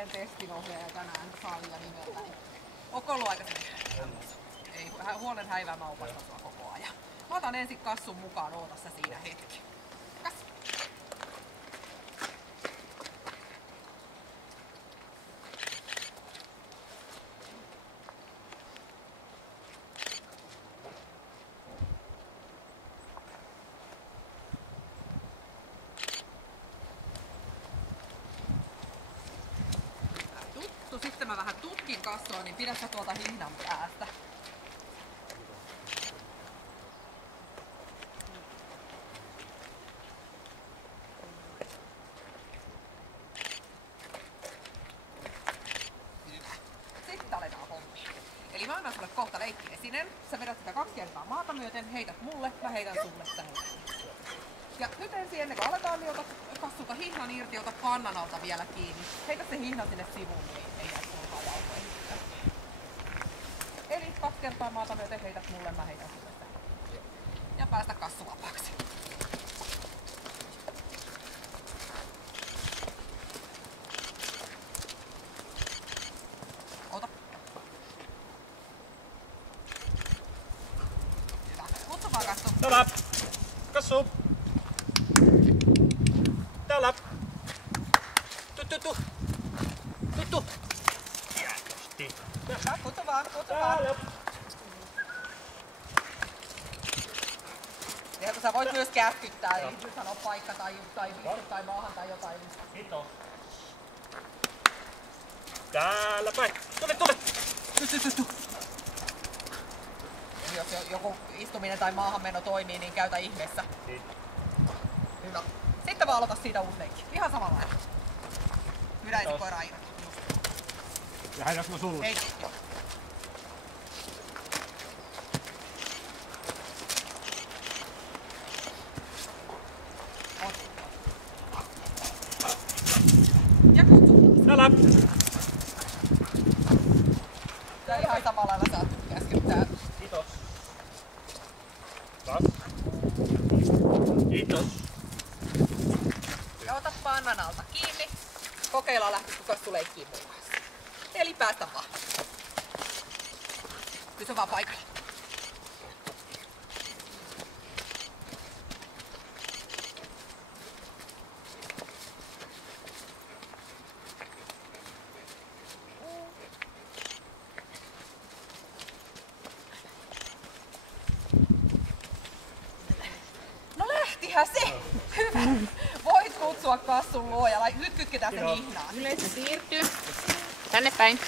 Olen testinohjaaja tänään Salja nimeltäni. Onko ollut aikaisemmin? Ei, huolen häivää mä opastan sua koko ajan. Mä otan ensin kassun mukaan, oota sä siinä hetki. Kas. Sitten mä vähän tutkin kassua, niin pidä sä tuolta hihnan päästä. Sitten aletaan hommia. Eli mä annan sulle kohta leikkiesinen. Sä vedät sitä 2 kertaa maata myöten, heität mulle, mä heitän sulle, sä heität. Ja nyt ensin ennen kuin aletaan, niin ota kassulta hihnan irti, ota pannan alta vielä kiinni. Heitä se hihna sinne sivuun, niin ei jää sulkaa jalkoihin. Eli 2 kertaa maata myöten heität mulle, mä heitän sulle sen. Ja päästä kassu vapaaksi. Ota. Hyvä. Kutsu vaan kassu. Täällä! Kassu! Täällä! Tuttu! Hienosti! Kutsu vaan, kutsu vaan. Ja sä voit myös käskyttää, eli sanoa paikka tai vistu tai maahan tai jotain. Kiitos. Täällä päin! Tule! Jos joku istuminen tai maahanmeno toimii, niin käytä ihmeessä. Hyvä. Sitten vaan aloita siitä uusi leikki. Ihan samalla lailla. Pyydä ensin koiraa irti. Ja heidätkö mä sulle? Heitä, joo. Ja kutsu taas. Täällä! Ja ihan samalla lailla saat käskyttää. Kiitos. Taas. Kiitos. Ja ota pannan alta kiinni. Kokeillaan lähtisikö kassu leikkiin muun kanssa. Eli päästä vaan. Pysy vaan paikalla. No lähtihän se! Hyvä! Voit kutsua kassun luo ja nyt kytketään se hihnaan. Yleensä siirtyy tänne päin.